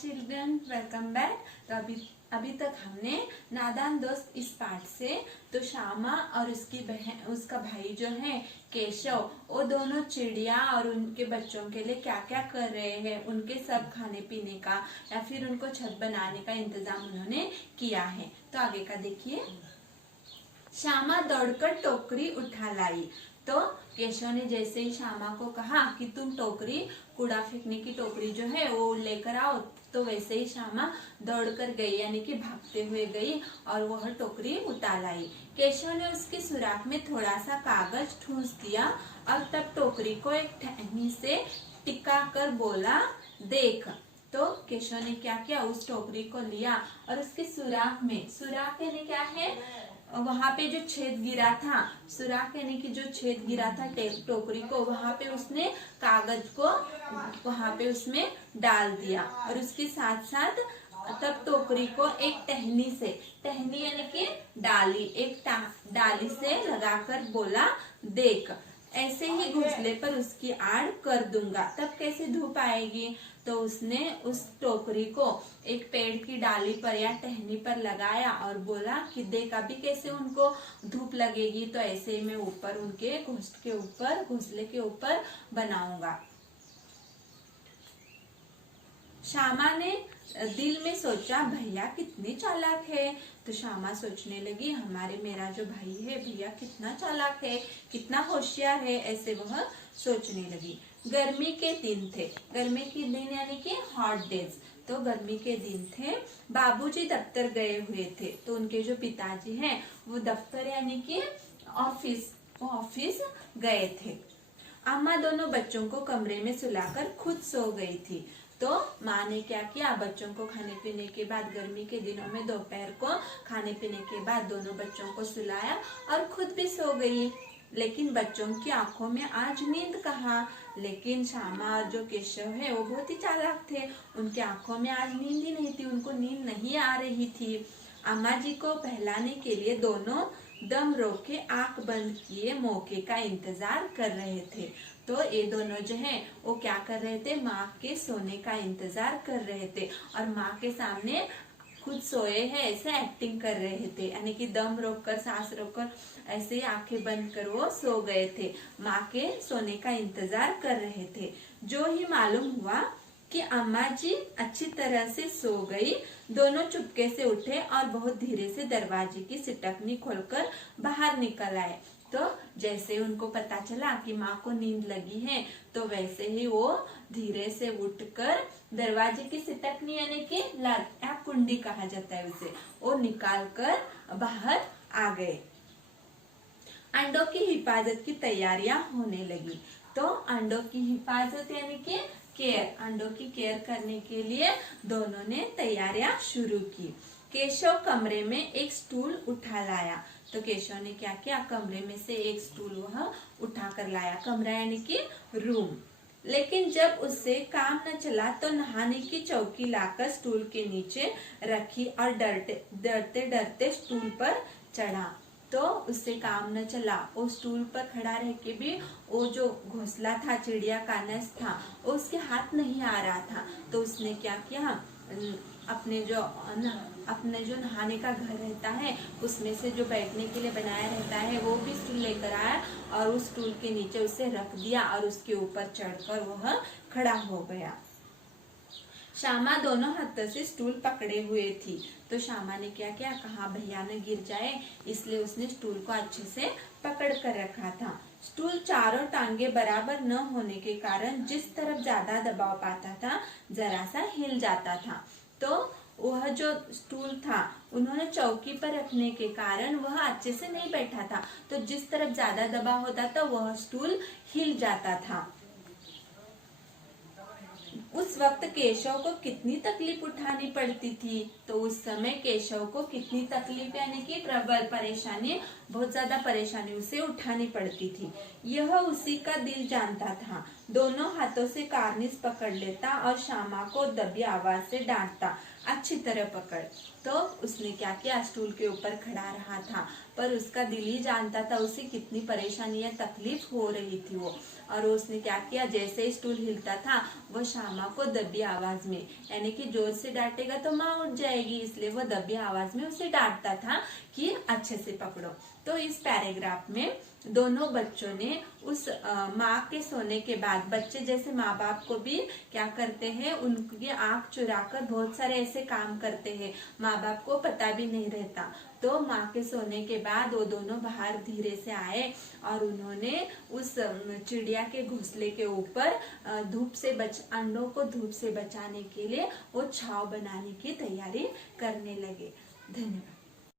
Children, welcome back. तो अभी तक हमने नादान दोस्त इस पाठ से तो श्यामा और उसकी बहन, उसका भाई जो है केशव, वो दोनों चिड़िया और उनके बच्चों के लिए क्या क्या कर रहे हैं, उनके सब खाने पीने का या फिर उनको छत बनाने का इंतजाम उन्होंने किया है। तो आगे का देखिए। श्यामा दौड़कर टोकरी उठा लाई। तो केशव ने जैसे ही श्यामा को कहा कि तुम टोकरी, कूड़ा फेंकने की टोकरी जो है वो लेकर आओ, तो वैसे ही श्यामा दौड़कर गई, यानी कि भागते हुए गई और वह टोकरी उठा लाई। केशव ने उसकी सुराख में थोड़ा सा कागज ठूंस दिया और तब टोकरी को एक टहनी से टिका कर बोला, देख। तो केशव ने क्या किया, उस टोकरी को लिया और उसकी सुराख में, सुराख यानी क्या है, वहां पे जो छेद गिरा था, सुराख यानी कि जो छेद गिरा था टोकरी को, वहां पे उसने कागज को वहां पे उसमें डाल दिया और उसके साथ साथ तब टोकरी को एक टहनी से, टहनी यानी कि डाली, एक डाली से लगाकर बोला, देख। ऐसे ही घोंसले पर उसकी आड़ कर दूंगा, तब कैसे धूप आएगी। तो उसने उस टोकरी को एक पेड़ की डाली पर या टहनी पर लगाया और बोला कि देख अभी कैसे उनको धूप लगेगी, तो ऐसे मैं ऊपर उनके घोंसले के ऊपर बनाऊंगा। श्यामा ने दिल में सोचा, भैया कितनी चालाक है। तो श्यामा सोचने लगी, मेरा जो भाई है भैया कितना चालाक है, कितना होशियार है, ऐसे वह सोचने लगी। गर्मी के दिन थे, गर्मी के दिन यानी कि हॉट डेज, तो गर्मी के दिन थे। बाबूजी दफ्तर गए हुए थे, तो उनके जो पिताजी हैं वो दफ्तर यानी कि ऑफिस गए थे। अम्मा दोनों बच्चों को कमरे में सुलाकर खुद सो गई थी। तो माँ ने क्या किया, बच्चों को खाने पीने के बाद, गर्मी के दिनों में दोपहर को खाने पीने के बाद दोनों बच्चों को सुलाया और खुद भी सो गई। लेकिन बच्चों की आंखों में आज नींद कहाँ। लेकिन श्यामा और जो केशव है वो बहुत ही चालाक थे, उनकी आंखों में आज नींद ही नहीं थी, उनको नींद नहीं आ रही थी। अम्मा जी को बहलाने के लिए दोनों दम रोक के आंख बंद किए मौके का इंतजार कर रहे थे। तो ये दोनों जो हैं वो क्या कर रहे थे, माँ के सोने का इंतजार कर रहे थे और माँ के सामने खुद सोए हैं ऐसे एक्टिंग कर रहे थे, यानी कि दम रोककर, सांस रोककर ऐसे ही आंखें बंद कर वो सो गए थे, माँ के सोने का इंतजार कर रहे थे। जो ही मालूम हुआ कि अम्मा जी अच्छी तरह से सो गई, दोनों चुपके से उठे और बहुत धीरे से दरवाजे की सिटकनी खोलकर बाहर निकल आए। तो जैसे उनको पता चला कि माँ को नींद लगी है, तो वैसे ही वो धीरे से उठकर दरवाजे की सिटकनी यानी कि या कुंडी कहा जाता है उसे, वो निकाल कर बाहर आ गए। अंडों की हिफाजत की तैयारियां होने लगी। तो अंडों की हिफाजत यानी कि केयर, अंडों की केयर करने के लिए दोनों ने तैयारियां शुरू की। केशव कमरे में एक स्टूल उठा लाया। तो केशव ने क्या किया, कमरे में से एक स्टूल वह उठा कर लाया, कमरा यानी कि रूम। लेकिन जब उससे काम न चला तो नहाने की चौकी लाकर स्टूल के नीचे रखी और डरते डरते स्टूल पर चढ़ा। तो उससे काम न चला, वो स्टूल पर खड़ा रह के भी वो जो घोंसला था, चिड़िया का नेस्ट था, वो उसके हाथ नहीं आ रहा था। तो उसने क्या किया, अपने जो नहाने का घर रहता है उसमें से जो बैठने के लिए बनाया रहता है वो भी स्टूल लेकर आया और उस स्टूल के नीचे उसे रख दिया और उसके ऊपर चढ़कर वह खड़ा हो गया। श्यामा दोनों हाथों से स्टूल पकड़े हुए थी। तो श्यामा ने क्या किया, कहाँ भैया न गिर जाए, इसलिए उसने स्टूल को अच्छे से पकड़ कर रखा था। स्टूल चारों टांगे बराबर न होने के कारण जिस तरफ ज्यादा दबाव पाता था जरा सा हिल जाता था। तो वह जो स्टूल था उन्होंने चौकी पर रखने के कारण वह अच्छे से नहीं बैठा था, तो जिस तरफ ज्यादा दबाव होता था वह स्टूल हिल जाता था। उस वक्त केशव को कितनी तकलीफ उठानी पड़ती थी। तो उस समय केशव को कितनी तकलीफ यानी कि प्रबल परेशानी, बहुत ज्यादा परेशानी उसे उठानी पड़ती थी। यह उसी का दिल जानता था। दोनों हाथों से कार्निस पकड़ लेता और श्यामा को दबी आवाज से डांटता, अच्छी तरह पकड़। तो उसने क्या किया, स्टूल के ऊपर खड़ा रहा था, पर उसका दिल ही जानता था उसे कितनी परेशानी या तकलीफ हो रही थी वो। और उसने क्या किया, जैसे ही स्टूल हिलता था वो श्यामा को दबी आवाज में, यानी कि जोर से डांटेगा तो माँ उठ जाएगी, इसलिए वो दबी आवाज में उसे डांटता था कि अच्छे से पकड़ो। तो इस पैराग्राफ में दोनों बच्चों ने उस माँ के सोने के बाद, बच्चे जैसे माँ बाप को भी क्या करते हैं, उनकी आंख चुराकर बहुत सारे ऐसे काम करते हैं, माँ बाप को पता भी नहीं रहता। तो माँ के सोने के बाद वो दोनों बाहर धीरे से आए और उन्होंने उस चिड़िया के घोंसले के ऊपर अंडों को धूप से बचाने के लिए वो छाव बनाने की तैयारी करने लगे। धन्यवाद।